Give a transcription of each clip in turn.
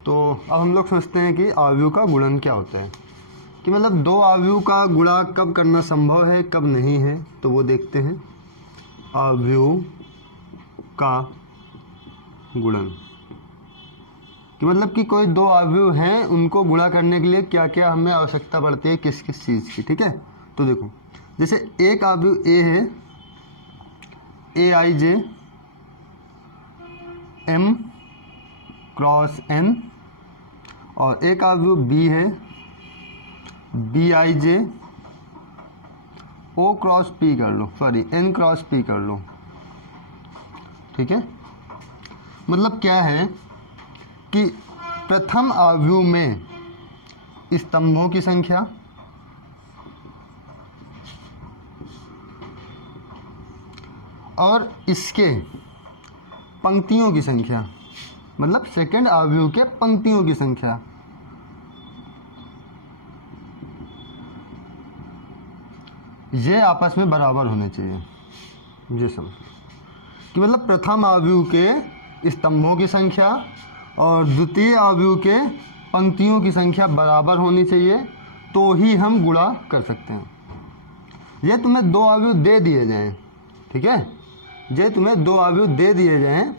तो अब हम लोग सोचते हैं कि अवयव का गुणन क्या होता है, कि मतलब दो अवयव का गुणा कब करना संभव है कब नहीं है। तो वो देखते हैं, अवयव का गुणन कि मतलब कि कोई दो अवयव हैं, उनको गुणा करने के लिए क्या क्या हमें आवश्यकता पड़ती है, किस किस चीज़ की। ठीक है, तो देखो जैसे एक अवयव ए है, A I J M cross N, और एक अवयव बी है, B I J O cross P कर लो, सॉरी एन क्रॉस पी कर लो। ठीक है, मतलब क्या है कि प्रथम अवयव में स्तंभों की संख्या और इसके पंक्तियों की संख्या, मतलब सेकंड अवयव के पंक्तियों की संख्या ये आपस में बराबर होने चाहिए। ये समझ कि मतलब प्रथम अवयव के स्तंभों की संख्या और द्वितीय अवयव के पंक्तियों की संख्या बराबर होनी चाहिए, तो ही हम गुणा कर सकते हैं। ये तुम्हें दो अवयव दे दिए जाएं, ठीक है, ये तुम्हें दो अवयव दे दिए जाएं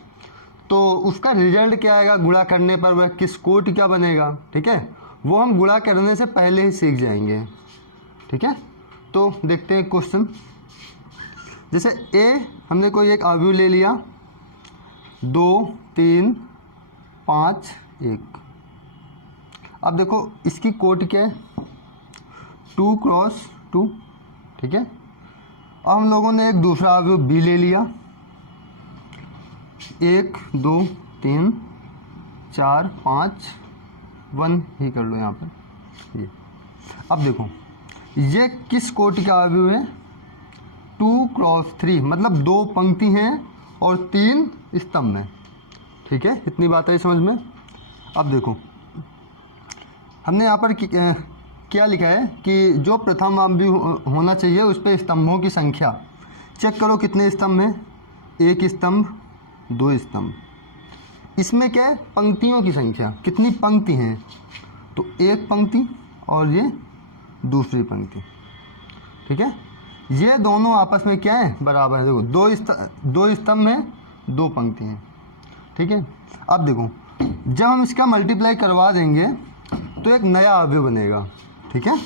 तो उसका रिजल्ट क्या आएगा गुणा करने पर, वह किस कोटि का बनेगा, ठीक है, वो हम गुणा करने से पहले ही सीख जाएंगे। ठीक है, तो देखते हैं क्वेश्चन। जैसे ए हमने कोई एक अवयव ले लिया, 2 3 5 1। अब देखो इसकी कोटि क्या है, 2 क्रॉस 2। ठीक है, अब हम लोगों ने एक दूसरा अवयव बी ले लिया, 1 2 3 4 5 1 ही कर लो यहाँ पर ये। अब देखो ये किस कोटि का अवयव है, 2 क्रॉस 3, मतलब दो पंक्ति हैं और 3 स्तंभ हैं। ठीक है, इतनी बात है समझ में। अब देखो हमने यहाँ पर क्या लिखा है कि जो प्रथम अवयव होना चाहिए उस पर स्तंभों की संख्या चेक करो कितने स्तंभ हैं, एक स्तंभ 2 स्तंभ। इसमें क्या है, पंक्तियों की संख्या, कितनी पंक्ति हैं, तो एक पंक्ति और ये दूसरी पंक्ति। ठीक है, ये दोनों आपस में क्या है, बराबर है। देखो दो स्तंभ में 2 पंक्ति हैं। ठीक है, अब देखो जब हम इसका मल्टीप्लाई करवा देंगे तो एक नया अवयव बनेगा। ठीक है,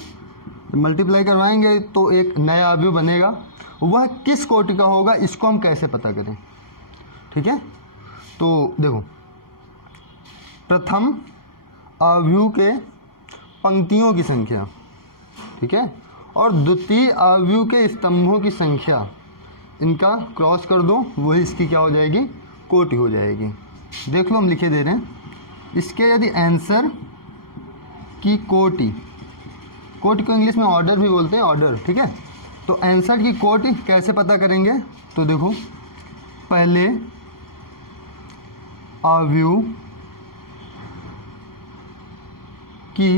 मल्टीप्लाई करवाएंगे तो एक नया अवयव बनेगा, वह किस कोटि का होगा इसको हम कैसे पता करें। ठीक है, तो देखो प्रथम अवयव के पंक्तियों की संख्या, ठीक है, और द्वितीय अवयव के स्तंभों की संख्या, इनका क्रॉस कर दो, वही इसकी क्या हो जाएगी, कोटि हो जाएगी। देख लो हम लिखे दे रहे हैं, इसके यदि आंसर की कोटि को इंग्लिश में ऑर्डर भी बोलते हैं, ऑर्डर। ठीक है, तो आंसर की कोटि कैसे पता करेंगे, तो देखो पहले अवयव की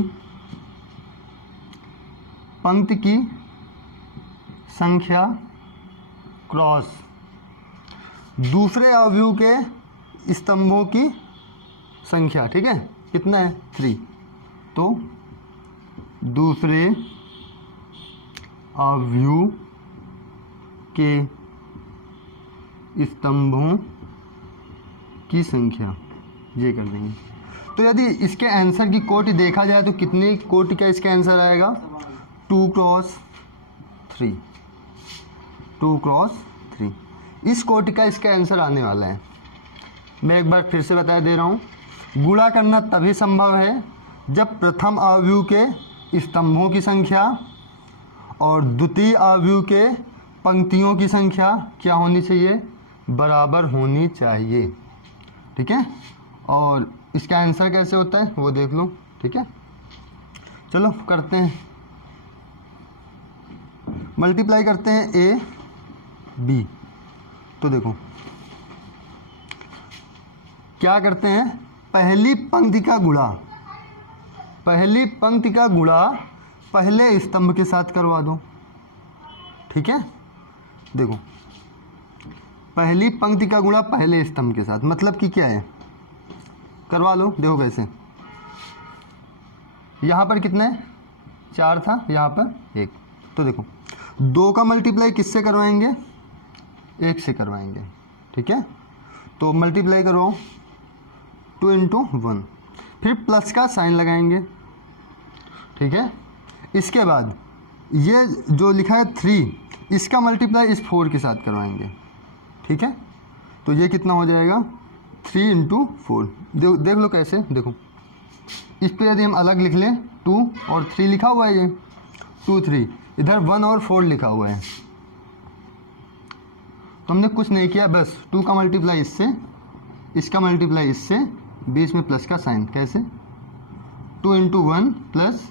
पंक्ति की संख्या क्रॉस दूसरे अवयव के स्तंभों की संख्या। ठीक है, कितना है, 3, तो दूसरे अवयव के स्तंभों की संख्या, ये कर देंगे। तो यदि इसके आंसर की कोटि देखा जाए तो कितनी कोटि का इसका आंसर आएगा, 2 क्रॉस 3, 2 क्रॉस 3, इस कोटि का इसका आंसर आने वाला है। मैं एक बार फिर से बता दे रहा हूँ, गुणा करना तभी संभव है जब प्रथम अवयव के स्तंभों की संख्या और द्वितीय अवयव के पंक्तियों की संख्या क्या होनी चाहिए, बराबर होनी चाहिए। ठीक है, और इसका आंसर कैसे होता है वो देख लो। ठीक है, चलो करते हैं, मल्टीप्लाई करते हैं ए बी। तो देखो क्या करते हैं, पहली पंक्ति का गुणा, पहली पंक्ति का गुणा पहले स्तंभ के साथ करवा दो। ठीक है, देखो पहली पंक्ति का गुणा पहले स्तंभ के साथ, मतलब कि क्या है, करवा लो। देखो कैसे, यहाँ पर कितने 4 था, यहाँ पर 1। तो देखो 2 का मल्टीप्लाई किससे करवाएंगे, 1 से करवाएंगे, ठीक है। तो मल्टीप्लाई करो 2 इंटू 1, फिर प्लस का साइन लगाएंगे, ठीक है। इसके बाद ये जो लिखा है 3, इसका मल्टीप्लाई इस 4 के साथ करवाएंगे, ठीक है। तो ये कितना हो जाएगा 3 इंटू 4। देख लो कैसे, देखो इस पर यदि हम अलग लिख लें 2 और 3 लिखा हुआ है, ये 2 3, इधर 1 और 4 लिखा हुआ है। तो हमने कुछ नहीं किया, बस 2 का मल्टीप्लाई इससे, इसका मल्टीप्लाई इससे, बीच में प्लस का साइन, कैसे 2 इंटू 1 प्लस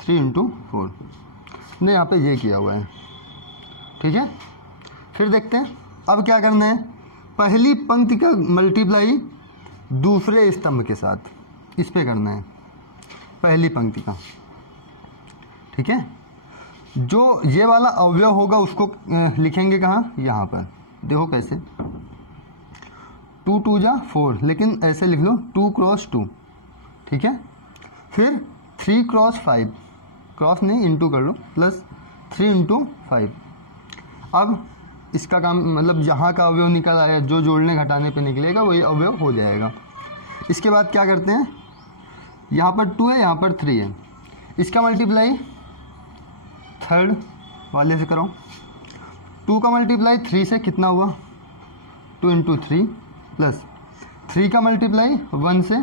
3 इंटू 4 ने यहाँ पे ये किया हुआ है, ठीक है। फिर देखते हैं अब क्या करना है, पहली पंक्ति का मल्टीप्लाई दूसरे स्तंभ के साथ, इस पे करना है पहली पंक्ति का, ठीक है। जो ये वाला अवयव होगा उसको लिखेंगे कहाँ, यहाँ पर। देखो कैसे, 2 2 जा 4, लेकिन ऐसे लिख लो 2 क्रॉस 2, ठीक है। फिर 3 क्रॉस 5, क्रॉस नहीं इंटू कर लो, प्लस 3 इंटू 5। अब इसका काम मतलब यहाँ का अवयव निकल आया, जो जोड़ने घटाने पे निकलेगा वही अवयव हो जाएगा। इसके बाद क्या करते हैं, यहाँ पर 2 है, यहाँ पर 3 है, इसका मल्टीप्लाई थर्ड वाले से करो। 2 का मल्टीप्लाई 3 से कितना हुआ 2 इंटू 3, प्लस 3 का मल्टीप्लाई 1 से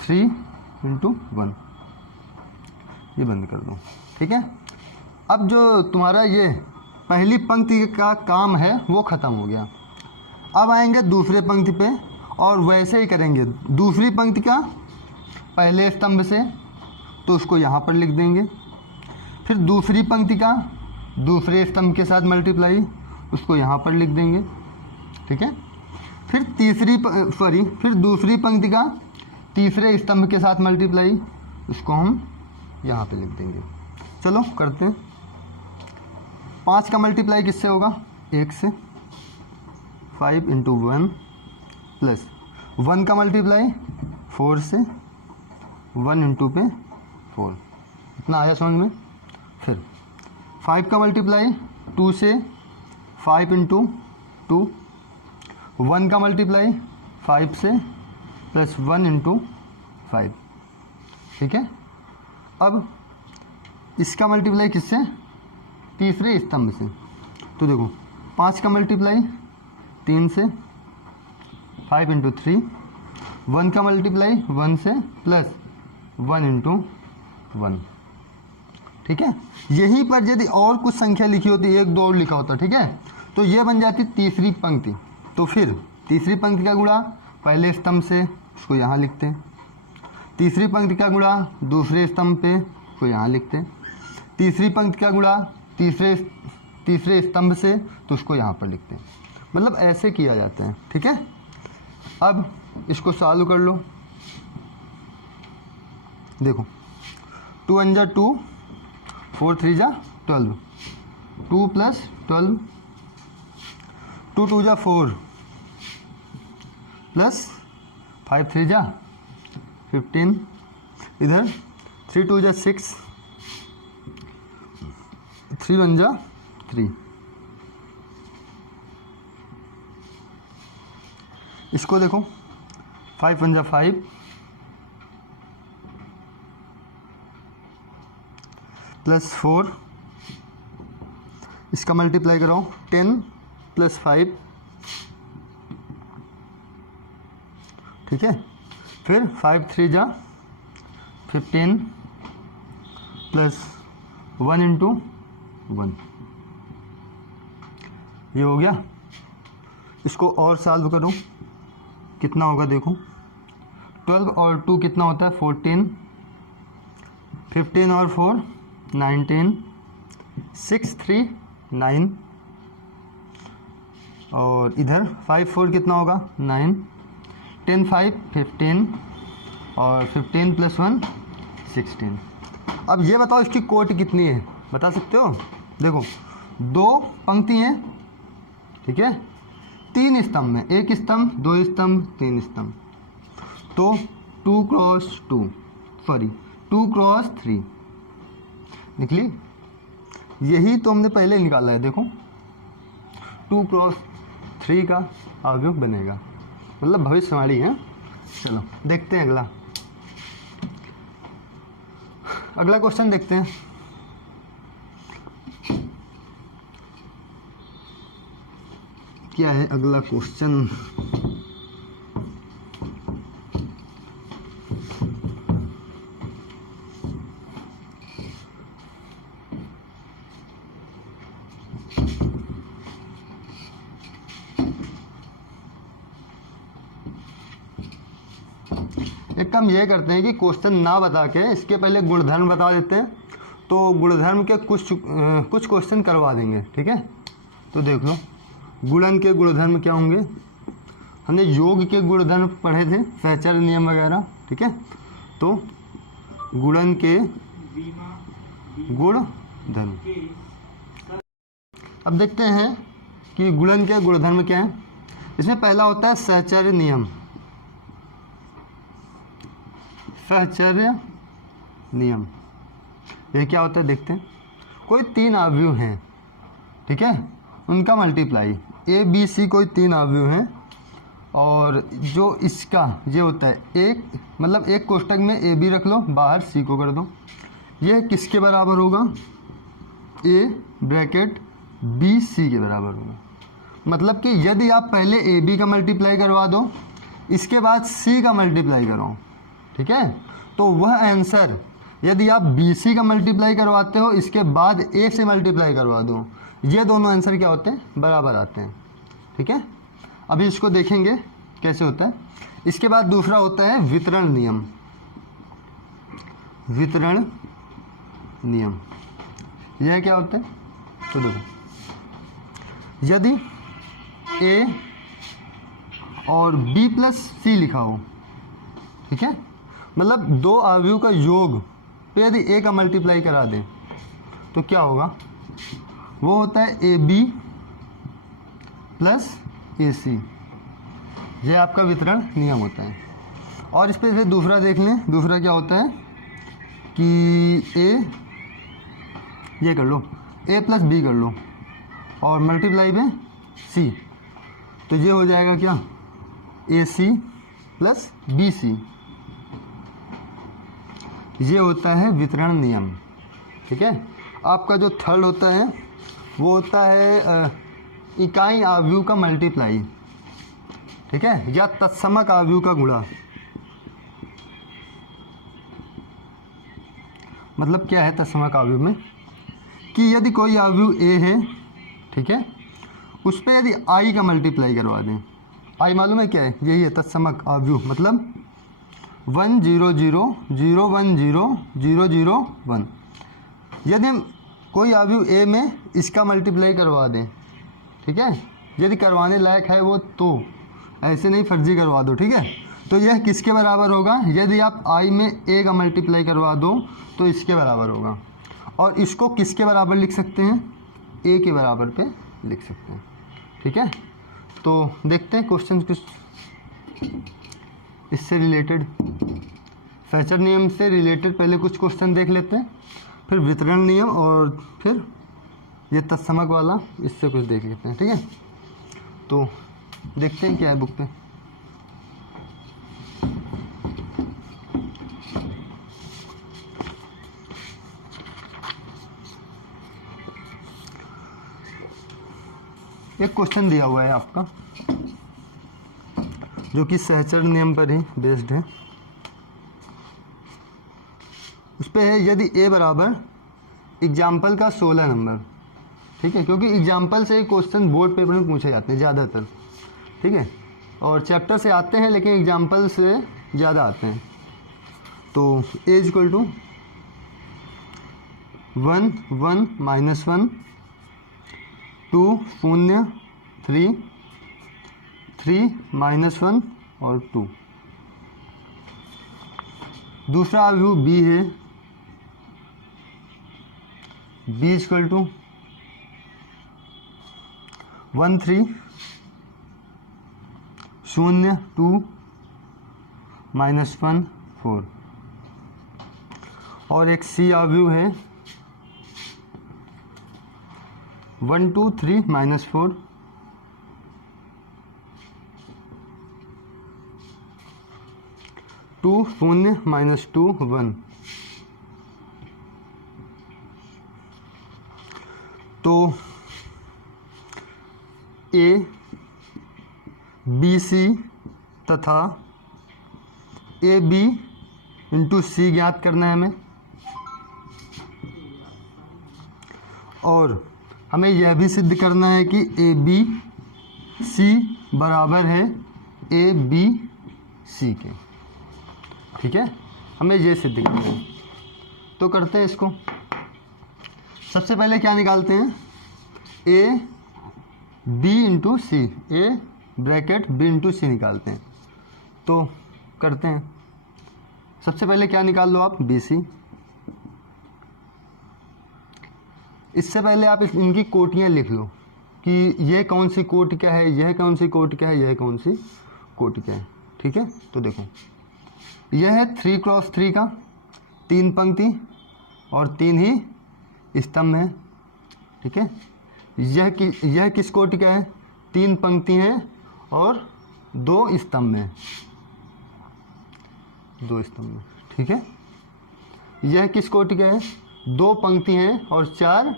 3 इंटू 1, ये बंद कर दो, ठीक है। अब जो तुम्हारा ये पहली पंक्ति का काम है वो ख़त्म हो गया। अब आएंगे दूसरे पंक्ति पे और वैसे ही करेंगे। दूसरी पंक्ति का पहले स्तंभ से, तो उसको यहाँ पर लिख देंगे। फिर दूसरी पंक्ति का दूसरे स्तंभ के साथ मल्टीप्लाई, उसको यहाँ पर लिख देंगे, ठीक है। फिर दूसरी पंक्ति का तीसरे स्तंभ के साथ मल्टीप्लाई, उसको हम यहाँ पे लिख देंगे। चलो करते हैं। 5 का मल्टीप्लाई किससे होगा 1 से, 5 इंटू 1, प्लस 1 का मल्टीप्लाई 4 से, 1 इंटू पे 4, इतना आया समझ में। फिर 5 का मल्टीप्लाई 2 से, 5 इंटू 2, 1 का मल्टीप्लाई 5 से, प्लस 1 इंटू 5, ठीक है। अब इसका मल्टीप्लाई किससे, तीसरे स्तंभ से। तो देखो 5 का मल्टीप्लाई 3 से, 5 इंटू 3, 1 का मल्टीप्लाई 1 से, प्लस 1 इंटू 1, ठीक है। यहीं पर यदि और कुछ संख्या लिखी होती, 1 2 और लिखा होता, ठीक है, तो ये बन जाती तीसरी पंक्ति। तो फिर तीसरी पंक्ति का गुणा पहले स्तंभ से, उसको यहाँ लिखते हैं। तीसरी पंक्ति का गुणा दूसरे स्तंभ पे, उसको यहाँ लिखते हैं। तीसरी पंक्ति का गुणा तीसरे स्तंभ से, तो उसको यहाँ पर लिखते हैं। मतलब ऐसे किया जाता है, ठीक है। अब इसको सॉल्व कर लो। देखो 2 1 जा 2, 4 3 जा 12, 2 प्लस 12, 2 2 जा 4, प्लस 5 3 जा 15, इधर 3 2 जा 6, 3 1 जा 3। इसको देखो 5 1 जा 5, प्लस 4, इसका मल्टीप्लाई कराओ 10 प्लस 5, ठीक है। फिर 5 3 जा 15, प्लस 1 इंटू 1, ये हो गया। इसको और सॉल्व करो, कितना होगा देखो, 12 और 2 कितना होता है 14, 15 और 4 19, 6 3 9, और इधर 5 4 कितना होगा 9, 10 5 15, और 15 प्लस 1 16। अब ये बताओ इसकी कोटि कितनी है, बता सकते हो। देखो 2 पंक्ति हैं, ठीक है, 3 स्तंभ में, 1 स्तंभ 2 स्तंभ 3 स्तंभ, तो 2 क्रॉस 2, सॉरी 2 क्रॉस 3 निकली। यही तो हमने पहले निकाला है, देखो 2 क्रॉस 3 का अवयव बनेगा, मतलब भविष्यवाणी है। चलो देखते हैं अगला क्वेश्चन देखते हैं। क्या है अगला क्वेश्चन? एक काम ये करते हैं कि क्वेश्चन ना बता के इसके पहले गुणधर्म बता देते हैं, तो गुणधर्म के कुछ क्वेश्चन करवा देंगे, ठीक है। तो देख लो, गुणन के गुणधर्म क्या होंगे, हमने योग के गुणधर्म पढ़े थे, सहचर्य नियम वगैरह, ठीक है। तो गुणन के गुणधर्म, अब देखते हैं कि गुणन के गुणधर्म क्या है। इसमें पहला होता है सहचर्य नियम। सहचर्य नियम ये क्या होता है देखते हैं। कोई 3 अवयव हैं, ठीक है, उनका मल्टीप्लाई, ए बी सी कोई 3 अवयव हैं, और जो इसका ये होता है एक, मतलब एक कोष्टक में ए बी रख लो, बाहर सी को कर दो, ये किसके बराबर होगा, ए ब्रैकेट बी सी के बराबर होगा। मतलब कि यदि आप पहले ए बी का मल्टीप्लाई करवा दो, इसके बाद सी का मल्टीप्लाई कराओ, ठीक है, तो वह आंसर यदि आप बी सी का मल्टीप्लाई करवाते हो, इसके बाद ए से मल्टीप्लाई करवा दो, ये दोनों आंसर क्या होते हैं, बराबर आते हैं, ठीक है। अभी इसको देखेंगे कैसे होता है। इसके बाद दूसरा होता है वितरण नियम। वितरण नियम यह क्या होता है, तो देखो, यदि ए और बी प्लस सी लिखा हो, ठीक है, मतलब 2 अवयव का योग पे यदि ए का मल्टीप्लाई करा दें तो क्या होगा, वो होता है ए बी प्लस ए सी, यह आपका वितरण नियम होता है। और इस पर से दूसरा देख लें, दूसरा क्या होता है कि ए, ये कर लो, ए प्लस बी कर लो और मल्टीप्लाई में सी, तो ये हो जाएगा क्या, ए सी प्लस बी सी, ये होता है वितरण नियम, ठीक है। आपका जो थर्ड होता है वो होता है इकाई अवयव का मल्टीप्लाई, ठीक है, या तत्समक अवयव का गुणा। मतलब क्या है तत्समक अवयव में, कि यदि कोई अवयव ए है, ठीक है, उस पर यदि आई का मल्टीप्लाई करवा दें, आई मालूम है क्या है, यही है तत्समक अवयव, मतलब 1 0 0 0 1 0 0 0 1। यदि हम कोई अवयव ए में इसका मल्टीप्लाई करवा दें, ठीक है, यदि करवाने लायक है वो, तो ऐसे नहीं फर्जी करवा दो, ठीक है। तो यह किसके बराबर होगा, यदि आप आई में ए का मल्टीप्लाई करवा दो तो इसके बराबर होगा, और इसको किसके बराबर लिख सकते हैं, ए के बराबर पे लिख सकते हैं, ठीक है। तो देखते हैं क्वेश्चन कुछ इससे रिलेटेड, सहचर्य नियम से रिलेटेड पहले कुछ क्वेश्चन देख लेते हैं, फिर वितरण नियम, और फिर ये तत्समक वाला, इससे कुछ देख लेते हैं, ठीक है। तो देखते हैं क्या है बुक पे। एक क्वेश्चन दिया हुआ है आपका जो कि सहचर्य नियम पर ही बेस्ड है। उस पर है यदि ए बराबर एग्जाम्पल का 16 नंबर, ठीक है, क्योंकि एग्जाम्पल से क्वेश्चन बोर्ड पेपर में पूछे जाते हैं ज़्यादातर, ठीक है, और चैप्टर से आते हैं लेकिन एग्जाम्पल से ज़्यादा आते हैं। तो ए इक्वल टू 1 1 -1 2 0 3 3 -1 और 2। दूसरा अवयव बी है, बी इक्वल टू 1 3 0 2 -1 4। और एक सी अवयव है 1 2 3 -4, 2 0 -2 1। तो ए बी सी तथा ए बी इंटू सी ज्ञात करना है हमें, और हमें यह भी सिद्ध करना है कि ए बी सी बराबर है ए बी सी के। ठीक है, हमें ये सिद्ध करना है। तो करते हैं इसको। सबसे पहले क्या निकालते हैं, A B into C, A bracket B into C निकालते हैं। तो करते हैं। सबसे पहले क्या निकाल लो आप, बी सी। इससे पहले आप इनकी कोटियाँ लिख लो कि यह कौन सी कोटिका है, यह कौन सी कोटिका है, यह कौन सी कोटिका है। ठीक है, तो देखो यह है 3 क्रॉस 3 का, 3 पंक्ति और 3 ही स्तंभ है। ठीक है, यह किस कोटिका है, 3 पंक्ति हैं और 2 स्तंभ हैं, 2 स्तंभ। ठीक है, यह किस कोटिका है, 2 पंक्ति हैं और 4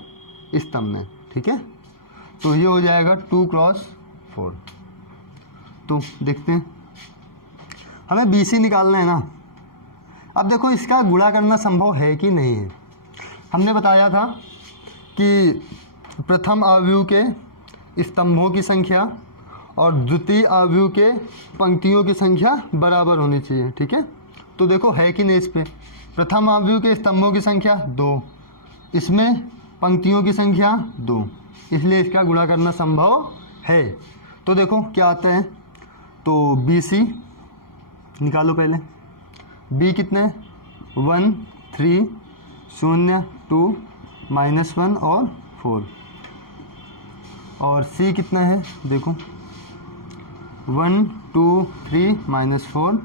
स्तंभ हैं। ठीक है, तो ये हो जाएगा 2 क्रॉस 4। तो देखते हैं, हमें बी सी निकालना है ना। अब देखो इसका गुणा करना संभव है कि नहीं है। हमने बताया था कि प्रथम अवयव के स्तंभों की संख्या और द्वितीय अवयव के पंक्तियों की संख्या बराबर होनी चाहिए। ठीक है, तो देखो है कि नहीं इस पे, प्रथम अवयव के स्तंभों की संख्या 2, इसमें पंक्तियों की संख्या 2, इसलिए इसका गुणा करना संभव है। तो देखो क्या आता है, तो बी सी निकालो पहले। बी कितने, 1 3 0 2 -1 और 4, और सी कितना है देखो 1 2 3 -4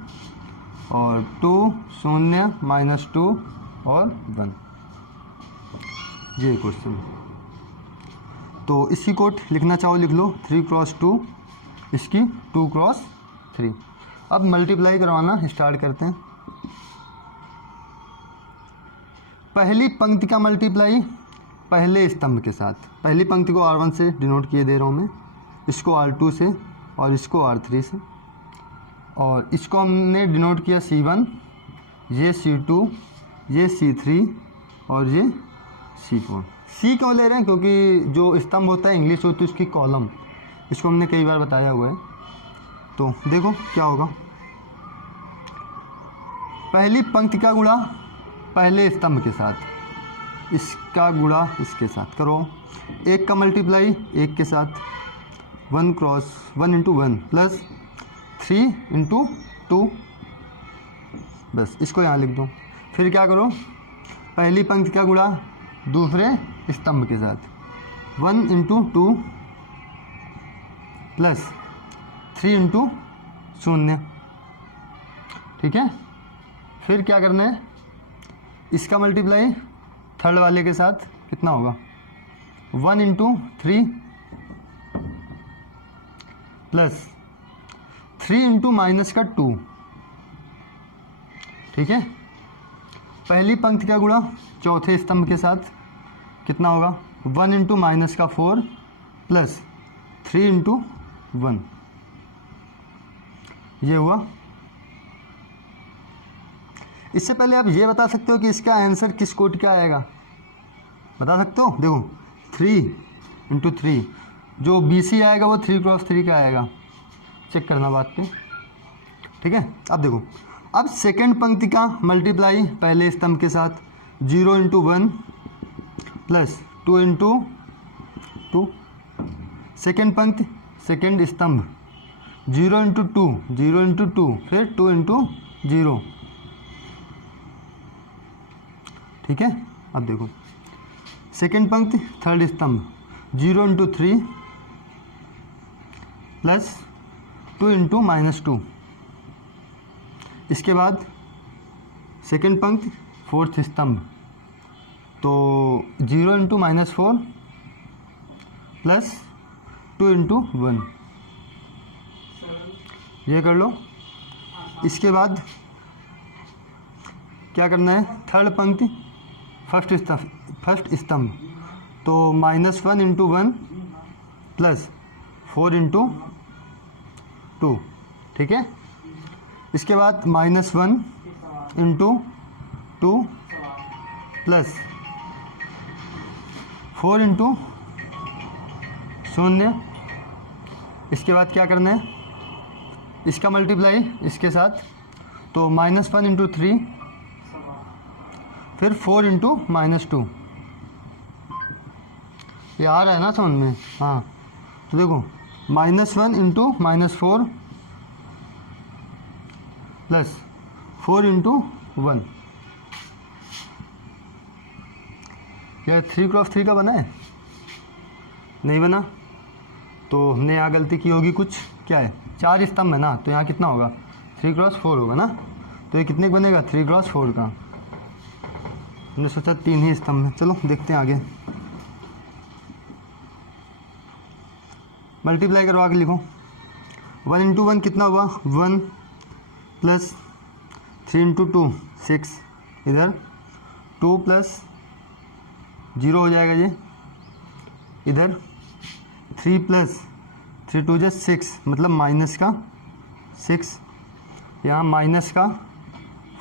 और 2 0 -2 और 1। ये क्वेश्चन, तो इसकी कोट लिखना चाहो लिख लो, 3 क्रॉस 2, इसकी 2 क्रॉस 3। अब मल्टीप्लाई करवाना स्टार्ट करते हैं। पहली पंक्ति का मल्टीप्लाई पहले स्तंभ के साथ, पहली पंक्ति को R1 से डिनोट किए दे रहा हूँ मैं, इसको R2 से और इसको R3 से, और इसको हमने डिनोट किया C1, ये C2, ये C3 और ये C4। C क्यों ले रहे हैं, क्योंकि जो स्तंभ होता है इंग्लिश होती है उसकी कॉलम, इसको हमने कई बार बताया हुआ है। तो देखो क्या होगा, पहली पंक्ति का गुणा पहले स्तंभ के साथ, इसका गुणा इसके साथ करो, एक का मल्टीप्लाई एक के साथ, 1 क्रॉस 1 इंटू 1 प्लस 3 इंटू 2, बस इसको यहाँ लिख दो। फिर क्या करो, पहली पंक्ति का गुणा दूसरे स्तंभ के साथ, 1 इंटू 2 प्लस 3 इंटू 0। ठीक है, फिर क्या करना है, इसका मल्टीप्लाई थर्ड वाले के साथ कितना होगा, 1 इंटू 3 प्लस 3 इंटू माइनस का 2। ठीक है, पहली पंक्ति का गुणा चौथे स्तंभ के साथ कितना होगा, 1 इंटू माइनस का 4 प्लस 3 इंटू 1, ये हुआ। इससे पहले आप ये बता सकते हो कि इसका आंसर किस कोटि का आएगा, बता सकते हो। देखो 3 इंटू 3, जो बी सी आएगा वो 3 क्रॉस 3 का आएगा, चेक करना बात पे। ठीक है, अब देखो, अब सेकंड पंक्ति का मल्टीप्लाई पहले स्तंभ के साथ, 0 इंटू 1 प्लस 2 इंटू 2, सेकेंड पंक्ति सेकेंड स्तंभ 0 इंटू 2, 0 इंटू 2 फिर 2 इंटू 0। ठीक है, अब देखो सेकेंड पंक्ति थर्ड स्तंभ 0 इंटू 3 प्लस 2 इंटू -2। इसके बाद सेकेंड पंक्ति फोर्थ स्तंभ, तो 0 इंटू -4 प्लस 2 इंटू 1, ये कर लो। इसके बाद क्या करना है, थर्ड पंक्ति फर्स्ट स्तंभ, तो -1 इंटू 1 प्लस 4 इंटू 2, ठीक है। इसके बाद -1 इंटू 2 प्लस 4 इंटू 0। इसके बाद क्या करना है, इसका मल्टीप्लाई इसके साथ, तो -1 इंटू 3 फिर 4 इंटू -2, ये आ रहा है ना समझ में। हाँ, तो देखो -1 इंटू -4 प्लस 4 इंटू 1, यार 3x3 का बना है, नहीं बना, तो हमने यहाँ गलती की होगी कुछ। क्या है, 4 स्तंभ है ना, तो यहाँ कितना होगा, 3x4 होगा ना, तो ये कितने का बनेगा, 3x4 का। हमने सोचा 3 ही स्तंभ है। चलो देखते हैं आगे, मल्टीप्लाई करवा के लिखो। 1 इंटू 1 कितना हुआ, 1 प्लस 3 इंटू 2 6, इधर 2 प्लस 0 हो जाएगा ये, इधर 3 प्लस 3 2 6, मतलब माइनस का 6, यहाँ माइनस का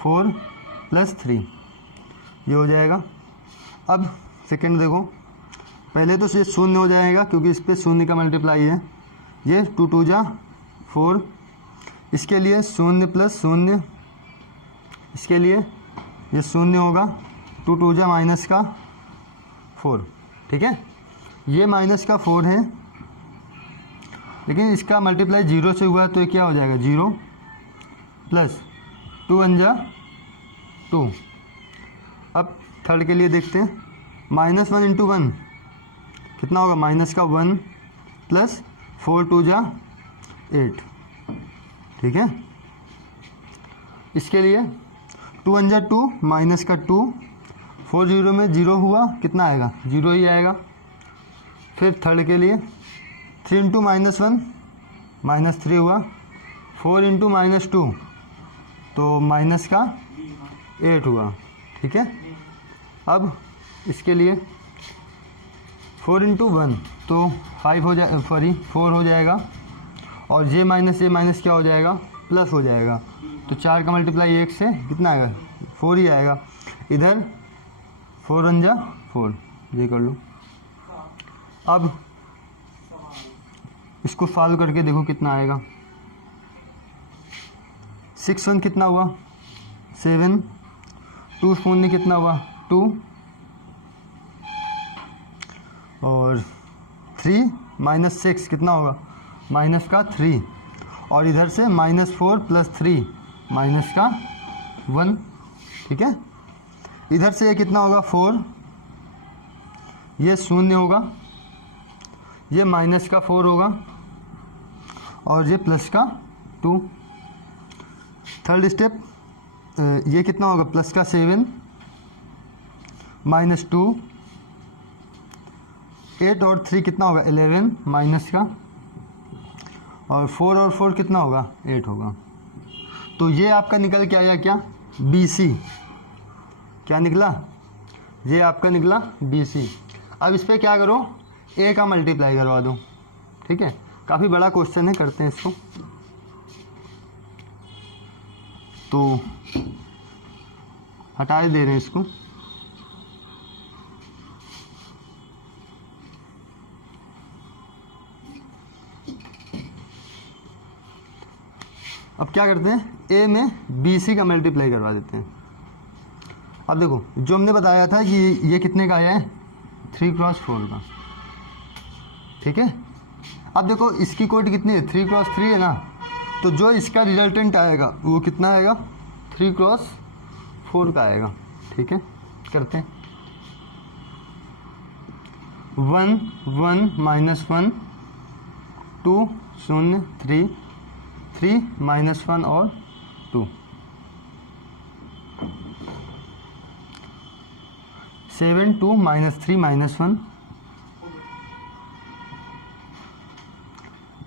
4 प्लस 3, ये हो जाएगा। अब सेकंड देखो, पहले तो ये शून्य हो जाएगा क्योंकि इस पर शून्य का मल्टीप्लाई है, ये 2 2 4, इसके लिए 0 प्लस 0, इसके लिए ये 0 होगा, 2 2 माइनस का 4, ठीक है। ये माइनस का 4 है, लेकिन इसका मल्टीप्लाई 0 से हुआ है, तो ये क्या हो जाएगा, 0 प्लस 2 1 2। अब थर्ड के लिए देखते हैं, -1 इंटू 1 कितना होगा, माइनस का 1 प्लस 4 2 8, ठीक है। इसके लिए 2 1 2, माइनस का 2, 4 0 में 0 हुआ, कितना आएगा, 0 ही आएगा। फिर थर्ड के लिए 3 इंटू -1 -3 हुआ, 4 इंटू -2 तो माइनस का 8 हुआ, ठीक है। अब इसके लिए 4 इंटू 1 तो 5 हो जाए, सॉरी 4 हो जाएगा, और ये माइनस क्या हो जाएगा, प्लस हो जाएगा, तो 4 का मल्टीप्लाई 1 से कितना आएगा, 4 ही आएगा। इधर 4 1 4, ये कर लो। अब इसको सॉल्व करके देखो कितना आएगा, 6 1 कितना हुआ, 7, 2 शून्य कितना हुआ, 2, और 3 -6 कितना होगा, माइनस का 3, और इधर से -4 प्लस 3 माइनस का 1, ठीक है। इधर से ये कितना होगा, 4, ये 0 होगा, ये माइनस का 4 होगा, और ये प्लस का 2। थर्ड स्टेप, ये कितना होगा, प्लस का 7 -2, 8 और 3 कितना होगा, 11 माइनस का, और 4 और 4 कितना होगा, 8 होगा। तो ये आपका निकल के आया क्या, BC, क्या निकला, ये आपका निकला BC। अब इस पर क्या करो, A का मल्टीप्लाई करवा दो, ठीक है। काफ़ी बड़ा क्वेश्चन है, करते हैं इसको। तो हटा दे रहे हैं इसको, अब क्या करते हैं, A में BC का मल्टीप्लाई करवा देते हैं। अब देखो, जो हमने बताया था कि ये कितने का आया है, 3x4 का, ठीक है। अब देखो इसकी कोट कितनी है, 3x3 है ना, तो जो इसका रिजल्टेंट आएगा वो कितना आएगा, 3x4 का आएगा, ठीक है। करते हैं, 1 1 -1 2 0 3 3 -1 और 2, 7 2 -3 -1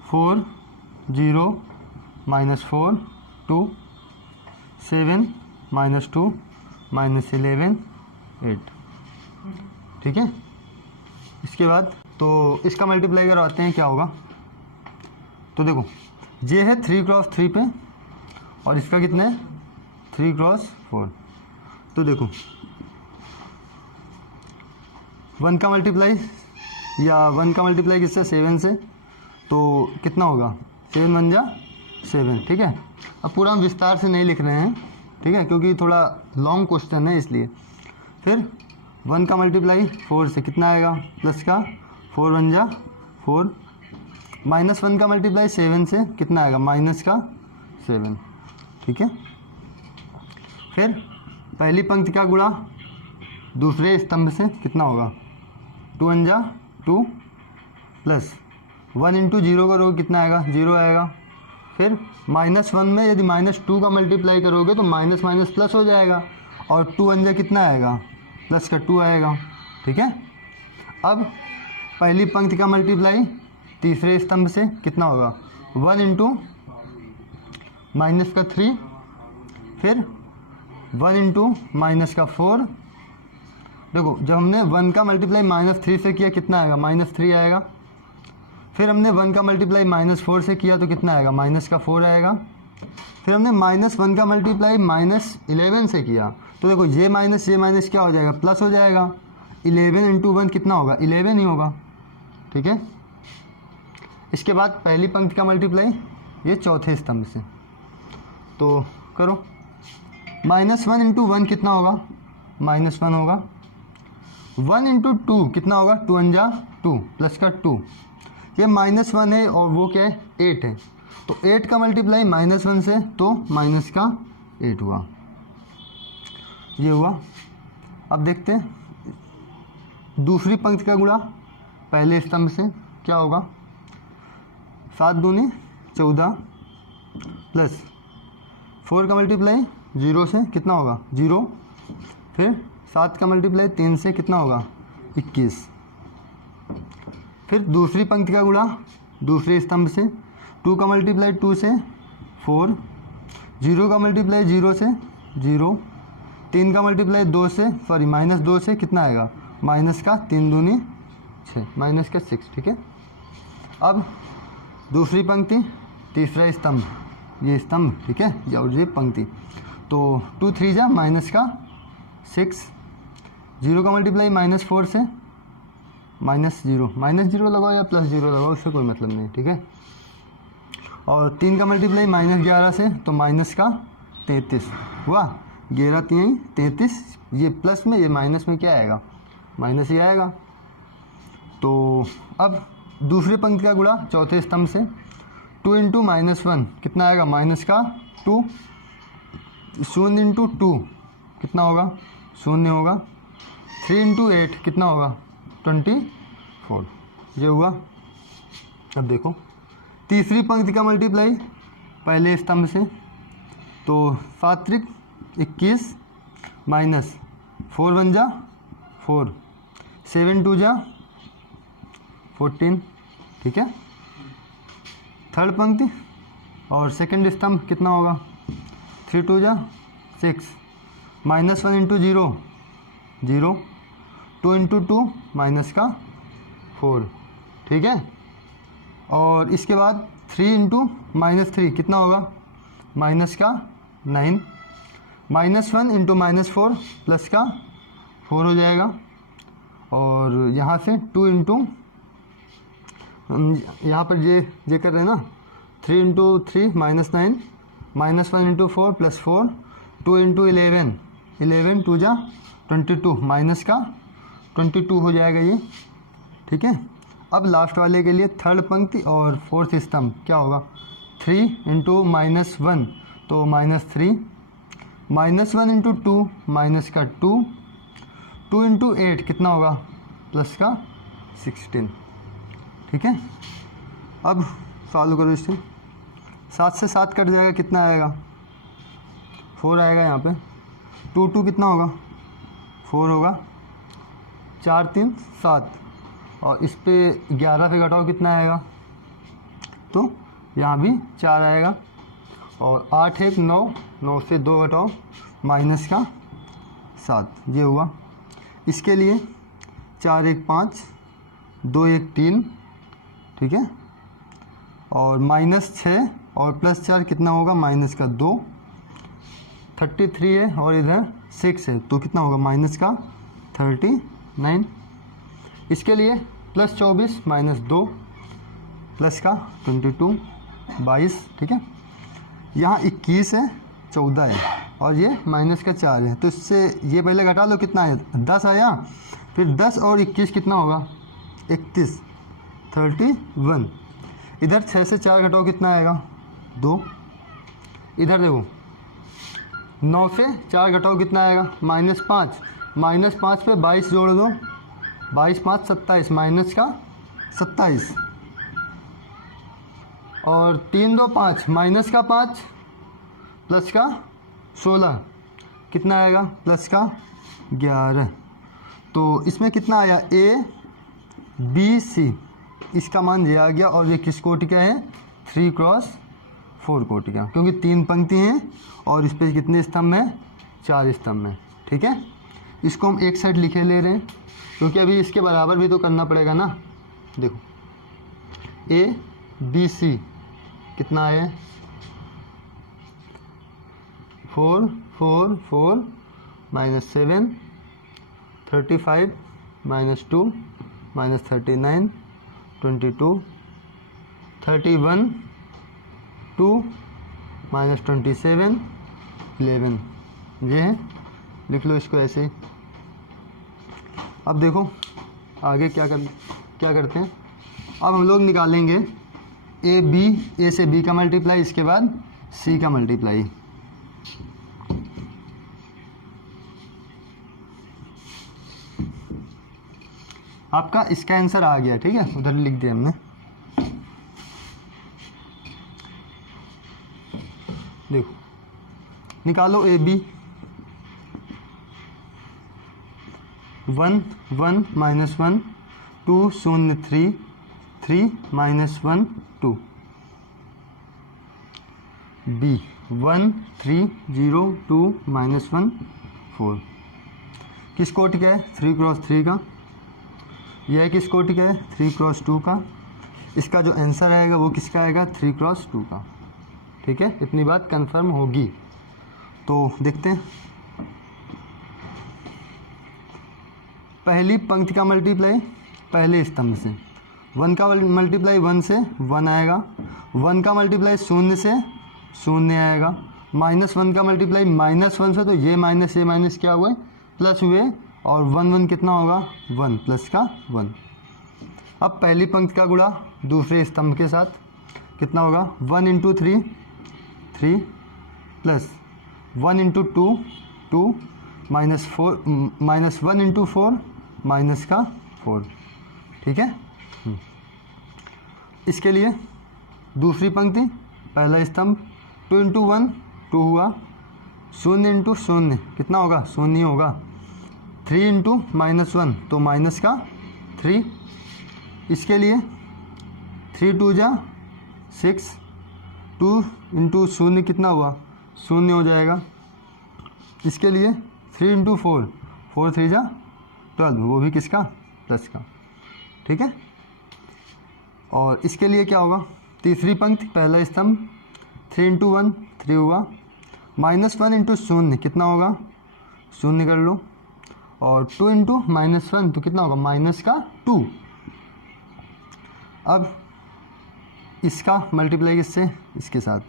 4 0 -4 2 7 -2 -11 8। ठीक है, इसके बाद तो इसका मल्टीप्लाई करवाते हैं, क्या होगा। तो देखो ये है 3 क्रॉस 3 पे और इसका कितना है 3 क्रॉस 4। तो देखो 1 का मल्टीप्लाई या 1 का मल्टीप्लाई किससे 7 से, तो कितना होगा 7 1 जा 7। ठीक है, अब पूरा हम विस्तार से नहीं लिख रहे हैं, ठीक है, क्योंकि थोड़ा लॉन्ग क्वेश्चन है इसलिए। फिर 1 का मल्टीप्लाई 4 से कितना आएगा प्लस का 4 1 जा 4 -1 का मल्टीप्लाई 7 से कितना आएगा माइनस का 7। ठीक है, फिर पहली पंक्ति का गुणा दूसरे स्तंभ से कितना होगा 2 1 जा 2 प्लस 1 इंटू 0 करोगे कितना आएगा 0 आएगा। फिर -1 में यदि -2 का मल्टीप्लाई करोगे तो माइनस माइनस प्लस हो जाएगा और 2 1 जा कितना आएगा प्लस का 2 आएगा। ठीक है, अब पहली पंक्ति का मल्टीप्लाई तीसरे स्तंभ से कितना होगा 1 इंटू माइनस का 3 फिर 1 इंटू माइनस का 4। देखो जब हमने 1 का मल्टीप्लाई -3 से किया कितना आएगा -3 आएगा। फिर हमने 1 का मल्टीप्लाई -4 से किया तो कितना आएगा माइनस का 4 आएगा। फिर हमने -1 का मल्टीप्लाई -11 से किया तो देखो ये माइनस क्या हो जाएगा प्लस हो जाएगा। 11 इंटू 1 कितना होगा 11 ही होगा। ठीक है, इसके बाद पहली पंक्ति का मल्टीप्लाई ये चौथे स्तंभ से, तो करो -1 इंटू 1 कितना होगा -1 होगा। 1 इंटू 2 कितना होगा 2 1 जा 2 प्लस का 2, ये -1 है और वो क्या है 8 है, तो 8 का मल्टीप्लाई -1 से तो माइनस का 8 हुआ, ये हुआ। अब देखते हैं दूसरी पंक्ति का गुणा पहले स्तंभ से क्या होगा 7 दूनी 14 प्लस 4 का मल्टीप्लाई 0 से कितना होगा 0। फिर 7 का मल्टीप्लाई 3 से कितना होगा 21। फिर दूसरी पंक्ति का गुणा दूसरे स्तंभ से 2 का मल्टीप्लाई 2 से 4, 0 का मल्टीप्लाई 0 से 0, 3 का मल्टीप्लाई 2 से -2 से कितना आएगा माइनस का 3 दूनी 6 माइनस का 6। ठीक है, अब दूसरी पंक्ति तीसरा स्तंभ ये स्तंभ, ठीक है, और ये पंक्ति, तो 2 3 जा माइनस का 6, 0 का मल्टीप्लाई -4 से -0 लगाओ या +0 लगाओ उससे कोई मतलब नहीं। ठीक है, और 3 का मल्टीप्लाई -11 से तो माइनस का 33 हुआ। 11 3 33, ये प्लस में ये माइनस में क्या आएगा माइनस ही आएगा। तो अब दूसरी पंक्ति का गुणा चौथे स्तंभ से 2 इंटू -1 कितना आएगा माइनस का 2, 0 इंटू 2 कितना होगा 0 होगा। 3 इंटू 8 कितना होगा 24, ये हुआ। अब देखो तीसरी पंक्ति का मल्टीप्लाई पहले स्तंभ से, तो 7 त्रिक 21 माइनस 4 1 जा 4, 7 2 जा 14। ठीक है, थर्ड पंक्ति और सेकंड स्तंभ कितना होगा 3 2 जा 6, -1 इंटू 0 0, 2 इंटू 2 माइनस का 4। ठीक है, और इसके बाद 3 इंटू -3 कितना होगा माइनस का 9, -1 इंटू -4 प्लस का 4 हो जाएगा। और यहाँ से 2 इंटू यहाँ पर ये कर रहे हैं ना 3 इंटू 3 -9, -1 इंटू 4 प्लस 4, 2 इंटू 11 2 जा 22 माइनस का 22 हो जाएगा ये। ठीक है, अब लास्ट वाले के लिए थर्ड पंक्ति और फोर्थ स्तंभ क्या होगा 3 इंटू -1 तो -3, -1 इंटू 2 माइनस का 2, 2 इंटू 8 कितना होगा प्लस का 16। ठीक है, अब सॉल्व करो इससे। 7 से 7 कट जाएगा कितना आएगा 4 आएगा यहाँ पे। 2 2 कितना होगा 4 होगा, 4 3 7 और इस पे 11 से घटाओ कितना आएगा, तो यहाँ भी 4 आएगा और 8 1 9, 9 से 2 घटाओ माइनस का 7, ये हुआ। इसके लिए 4 1 5, 2 1 3, ठीक है, और -6 और +4 कितना होगा, माइनस का 2, 33 है और इधर 6 है तो कितना होगा, माइनस का 39। इसके लिए +24 -2 प्लस का 22 22, ठीक है। यहाँ 21 है, 14 है और ये माइनस का 4 है, तो इससे ये पहले घटा लो, कितना है 10 आया, फिर 10 और 21 कितना होगा 31, 31। इधर 6 से 4 घटाओ कितना आएगा 2, इधर देखो 9 से 4 घटाओ कितना आएगा -5, -5 पे 22 जोड़ दो, 22 5 27, माइनस का 27 और 3 2 5, माइनस का 5 प्लस का 16 कितना आएगा, प्लस का 11। तो इसमें कितना आया ABC, इसका मान ये आ गया और ये किस कोटि का है, 3x4 कोटि का, क्योंकि 3 पंक्ति हैं और इस पर कितने स्तंभ हैं, 4 स्तंभ हैं, ठीक है। इसको हम एक साइड लिखे ले रहे हैं क्योंकि अभी इसके बराबर भी तो करना पड़ेगा ना। देखो ABC कितना है, 4 4 4 -7, 35 -2 -39, 22, 31 2 -27 11, ये है, लिख लो इसको ऐसे। अब देखो आगे क्या करते हैं। अब हम लोग निकालेंगे ए से बी का मल्टीप्लाई, इसके बाद सी का मल्टीप्लाई। आपका इसका आंसर आ गया, ठीक है, उधर लिख दिया हमने। देखो निकालो ए बी, 1 1 -1 2 0 3 3 -1 2, बी 1 3 0 2 -1 4, किस कोटि का है, 3x3 का। यह किस कोटि का है, 3x2 का। इसका जो आंसर आएगा वो किसका आएगा, 3x2 का, ठीक है। इतनी बात कंफर्म होगी। तो देखते हैं, पहली पंक्ति का मल्टीप्लाई पहले स्तंभ से, 1 का मल्टीप्लाई 1 से 1 आएगा, 1 का मल्टीप्लाई 0 से 0 आएगा, -1 का मल्टीप्लाई -1 से, तो ये माइनस क्या हुए, प्लस हुए, और 1 1 कितना होगा 1 प्लस का 1। अब पहली पंक्ति का गुणा दूसरे स्तंभ के साथ कितना होगा, 1 × 3 3 प्लस 1 × 2 2 -1 × 4 माइनस का 4, ठीक है। इसके लिए दूसरी पंक्ति पहला स्तंभ, 2 × 1 2 हुआ, 0 × 0 कितना होगा, 0 ही होगा, 3 × -1 तो माइनस का 3। इसके लिए 3 2 जा 6, 2 × 0 कितना हुआ, 0 हो जाएगा। इसके लिए 3 × 4 4 3 जा 12, वो भी किसका, प्लस का, ठीक है। और इसके लिए क्या होगा, तीसरी पंक्ति पहला स्तंभ, 3 × 1 3 हुआ, -1 × 0 कितना होगा, 0 कर लो, और 2 × -1 तो कितना होगा, माइनस का 2। अब इसका मल्टीप्लाई किससे, इसके साथ,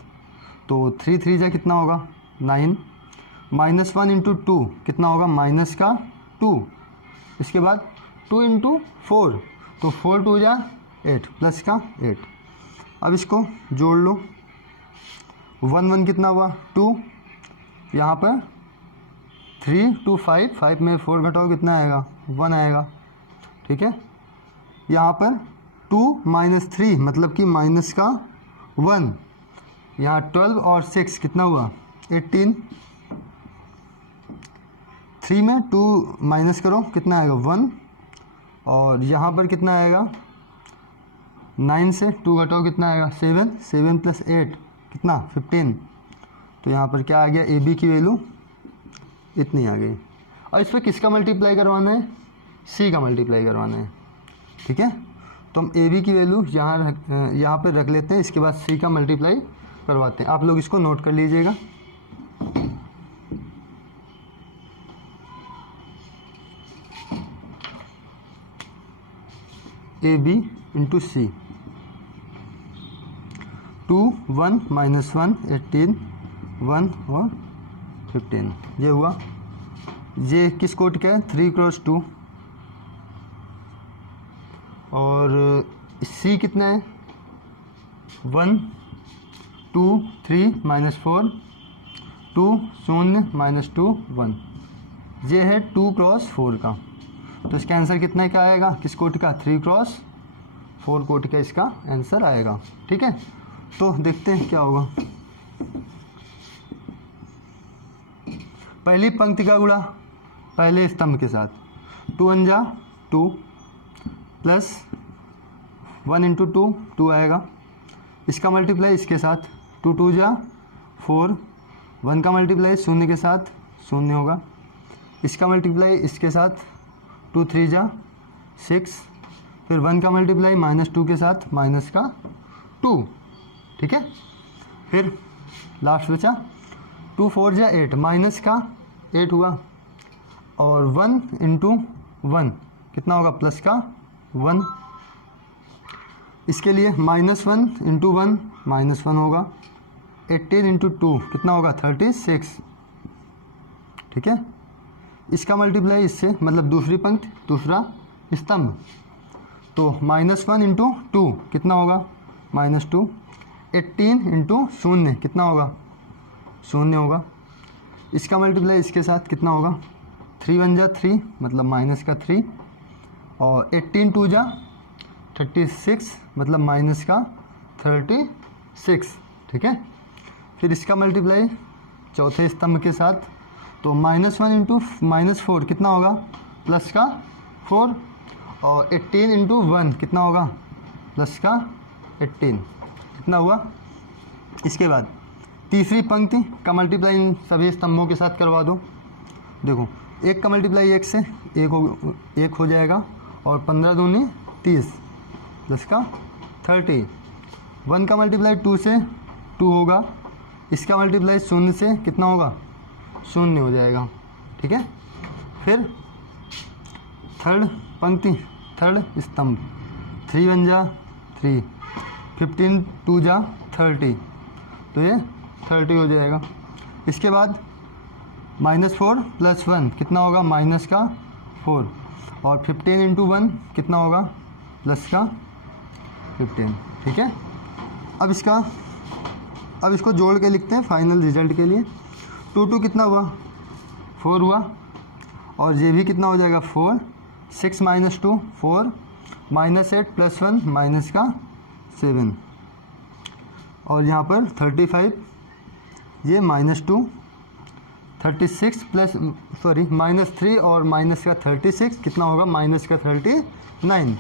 तो 3 3 जा कितना होगा 9, -1 × 2 कितना होगा, माइनस का 2। इसके बाद 2 × 4 तो 4 2 जा 8 प्लस का 8। अब इसको जोड़ लो, 1 1 कितना हुआ 2, यहाँ पर 3 2 5 5 में 4 घटाओ कितना आएगा, 1 आएगा, ठीक है। यहाँ पर 2 - 3 मतलब कि माइनस का 1, यहाँ 12 और 6 कितना हुआ 18, 3 में 2 माइनस करो कितना आएगा 1, और यहाँ पर कितना आएगा, 9 से 2 घटाओ कितना आएगा, 7, 7 + 8 कितना 15। तो यहाँ पर क्या आ गया, ए बी की वैल्यू इतनी आ गई। और इस पर किसका मल्टीप्लाई करवाना है, सी का मल्टीप्लाई करवाना है। ठीक है, तो हम ए बी की वैल्यू यहाँ पर रख लेते हैं, इसके बाद सी का मल्टीप्लाई करवाते हैं। आप लोग इसको नोट कर लीजिएगा। ए बी इंटू सी, 2, 1, -1, 18, 1 और 15, ये हुआ। ये किस कोट का है, 3x2। और सी कितना है, 1, 2, 3, -4, 2, 0, -2, 1। ये है 2x4 का। तो इसका आंसर कितना क्या आएगा, किस कोट का, 3x4 कोट का इसका आंसर आएगा। ठीक है, तो देखते हैं क्या होगा। पहली पंक्ति का गुणा पहले स्तंभ के साथ, 2 × 2 प्लस 1 × 2, 2 आएगा। इसका मल्टीप्लाई इसके साथ, 2 × 2 = 4, 1 का मल्टीप्लाई 0 के साथ 0 होगा। इसका मल्टीप्लाई इसके साथ, 2 × 3 = 6, फिर 1 का मल्टीप्लाई -2 के साथ -2। ठीक है, फिर लास्ट बचा 2 × 4 = 8, -8 हुआ। और 1 × 1 कितना होगा, +1। इसके लिए -1 × 1 -1 होगा। 18 × 2 कितना होगा, 36। ठीक है, इसका मल्टीप्लाई इससे, मतलब दूसरी पंक्ति दूसरा स्तंभ, तो -1 × 2 कितना होगा, -2। 18 × 0 कितना होगा, 0 होगा। इसका मल्टीप्लाई इसके साथ कितना होगा, 3 × 1 = 3, मतलब -3। और 18 × 2 = 36, मतलब -36। ठीक है, फिर इसका मल्टीप्लाई चौथे स्तंभ के साथ, तो -1 × -4 कितना होगा, +4। और 18 × 1 कितना होगा, +18। कितना हुआ। इसके बाद तीसरी पंक्ति का मल्टीप्लाई इन सभी स्तंभों के साथ करवा दो। देखो, 1 का मल्टीप्लाई 1 से 1 हो जाएगा, और 15 दूनी 30 +30। 1 का मल्टीप्लाई 2 से 2 होगा। इसका मल्टीप्लाई 0 से कितना होगा, 0 हो जाएगा। ठीक है, फिर थर्ड पंक्ति, थर्ड स्तंभ, 3 × 1 = 3, 15 × 2 = 30, तो ये 30 हो जाएगा। इसके बाद -4 + 1 कितना होगा, -4। और 15 × 1 कितना होगा, +15। ठीक है, अब इसको जोड़ के लिखते हैं फाइनल रिजल्ट के लिए। 2 2 कितना हुआ, 4 हुआ। और ये भी कितना हो जाएगा, 4। 6 - 2 4, -8 + 1 -7। और यहाँ पर 35, ये -2, 36 प्लस -3 और -36 कितना होगा, -39।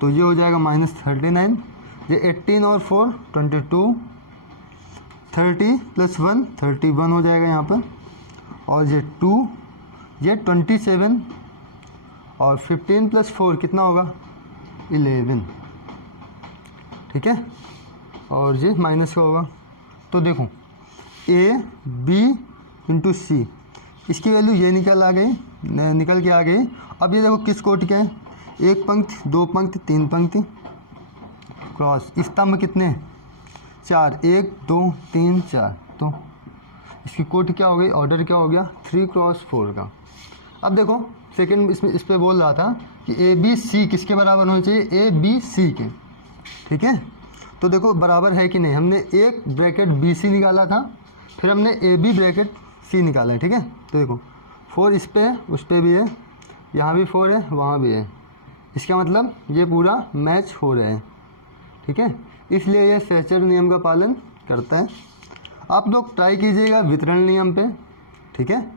तो ये हो जाएगा -39। ये 18 और 4 22, 30 + 1 31 हो जाएगा यहाँ पर। और ये 2, ये 27, और 15 + 4 कितना होगा, 11। ठीक है, और ये माइनस का होगा। तो देखो A B × C, इसकी वैल्यू ये निकल के आ गई। अब ये देखो किस कोटि का है, 1 पंक्ति 2 पंक्ति 3 पंक्ति क्रॉस स्तंभ कितने, 4, 1 2 3 4। तो इसकी कोटि क्या हो गई, ऑर्डर क्या हो गया, 3x4 का। अब देखो सेकंड इस पे बोल रहा था कि ABC किसके बराबर होना चाहिए, ABC के। ठीक है, तो देखो बराबर है कि नहीं। हमने एक ब्रैकेट BC निकाला था, फिर हमने AB ब्रैकेट C निकाला है। ठीक है, तो देखो 4 इस पे है, उस पे भी है, यहाँ भी 4 है, वहाँ भी है। इसका मतलब ये पूरा मैच हो रहे हैं। ठीक है, इसलिए ये सेचर नियम का पालन करता है। आप लोग ट्राई कीजिएगा वितरण नियम पे। ठीक है,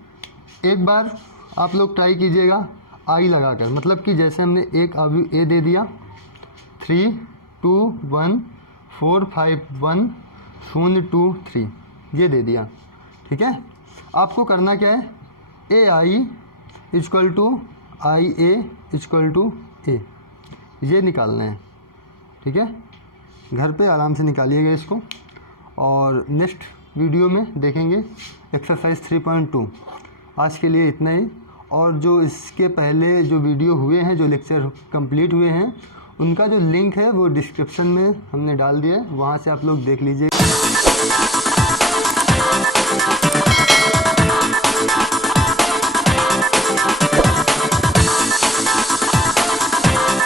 एक बार आप लोग ट्राई कीजिएगा, आई लगाकर, मतलब कि जैसे हमने एक अवयव ए दे दिया 3 2 1 4 5 1 0 2 3 ये दे दिया, ठीक है। आपको करना क्या है, A I equal to I A equal to A, ये निकालना है, ठीक है। घर पे आराम से निकालिएगा इसको, और नेक्स्ट वीडियो में देखेंगे एक्सरसाइज 3.2। आज के लिए इतना ही, और जो इसके पहले जो वीडियो हुए हैं, जो लेक्चर कंप्लीट हुए हैं, उनका जो लिंक है वो डिस्क्रिप्शन में हमने डाल दिया है, वहाँ से आप लोग देख लीजिए।